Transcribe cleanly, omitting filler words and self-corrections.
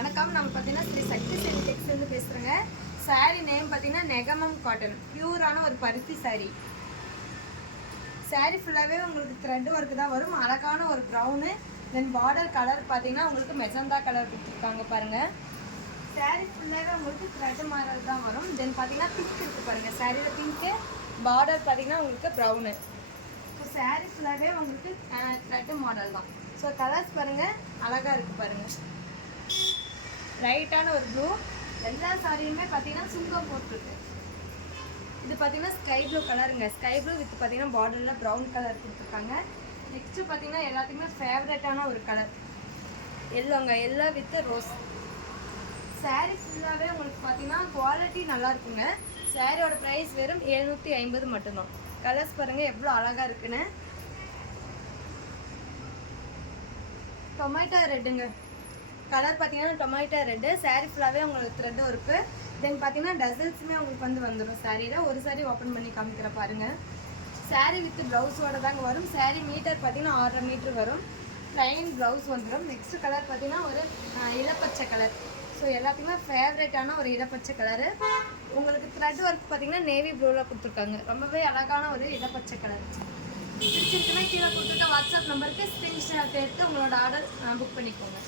வணக்கம். நம்ம பார்த்தீங்கன்னா ஸ்ரீ சக்தி சேரி டெக்ஸ்டைல்ல பேசுகிறேங்க. சாரீ நேம் பார்த்தீங்கன்னா நெகமம் காட்டன், பியூரான ஒரு பருத்தி சாரீ. சாரீ ஃபுல்லாகவே உங்களுக்கு த்ரெட் ஒர்க்கு தான் வரும். அழகான ஒரு ப்ரௌனு, தென் பார்டர் கலர் பார்த்தீங்கன்னா உங்களுக்கு மெஜந்தா கலர் கொடுத்துருக்காங்க பாருங்கள். சாரீ ஃபுல்லாகவே உங்களுக்கு த்ரெட் மாடல் தான் வரும். தென் பார்த்தீங்கன்னா பிங்க் இருக்குது பாருங்கள். சாரியில் பிங்க்கு, பார்டர் பார்த்தீங்கன்னா உங்களுக்கு ப்ரௌனு. ஸோ சாரீ ஃபுல்லாகவே உங்களுக்கு த்ரெட் மாடல் தான். ஸோ கலர்ஸ் பாருங்கள், அழகாக இருக்குது பாருங்கள். லைட்டான ஒரு ப்ளூ, எல்லா சாரியுமே பார்த்தீங்கன்னா சுங்கம் போட்டுருக்கு. இது பார்த்தீங்கன்னா ஸ்கை ப்ளூ கலருங்க. ஸ்கை ப்ளூ வித் பார்த்தீங்கன்னா பார்டரில் ப்ரௌன் கலர் கொடுத்துருக்காங்க. நெக்ஸ்ட்டு பார்த்தீங்கன்னா எல்லாத்துக்குமே ஃபேவரட்டான ஒரு கலர் எல்லோங்க, எல்லோ வித் ரோஸ். சாரீ ஃபுல்லாகவே உங்களுக்கு பார்த்தீங்கன்னா குவாலிட்டி நல்லா இருக்குங்க. சாரியோட ப்ரைஸ் வெறும் 750 மட்டும்தான். கலர்ஸ் பாருங்கள் எவ்வளோ அழகாக இருக்குன்னு. டொமேட்டோ ரெட்டுங்க கலர் பார்த்தீங்கன்னா, டொமேட்டோ ரெட்டு. சாரீ ஃபுல்லாகவே உங்களுக்கு த்ரெட் ஒர்க்கு. தென் பார்த்தீங்கன்னா டசல்ஸுமே உங்களுக்கு வந்துடும் சாரியில். ஒரு சாரீ ஓப்பன் பண்ணி காமிக்கிற பாருங்கள். சாரீ வித் ப்ளவுஸோட தாங்க வரும். சாரீ மீட்டர் பார்த்தீங்கன்னா 6.5 மீட்டர் வரும். ப்ளைன் ப்ளவுஸ் வந்துடும். நெக்ஸ்ட் கலர் பார்த்தீங்கன்னா ஒரு இளப்பச்சை கலர். ஸோ எல்லாத்துக்குமே ஃபேவரட்டான ஒரு இளப்பச்சை கலரு. உங்களுக்கு த்ரெட் ஒர்க் பார்த்தீங்கன்னா நேவி ப்ளூவில் கொடுத்துருக்காங்க. ரொம்பவே அழகான ஒரு இளப்பச்சை கலர். பிடிச்சிருக்குன்னா கீழே கொடுத்துருக்க வாட்ஸ்அப் நம்பருக்கு ஸ்க்ரீன்ஷாட் எடுத்து உங்களோட ஆர்டர் புக் பண்ணிக்கோங்க.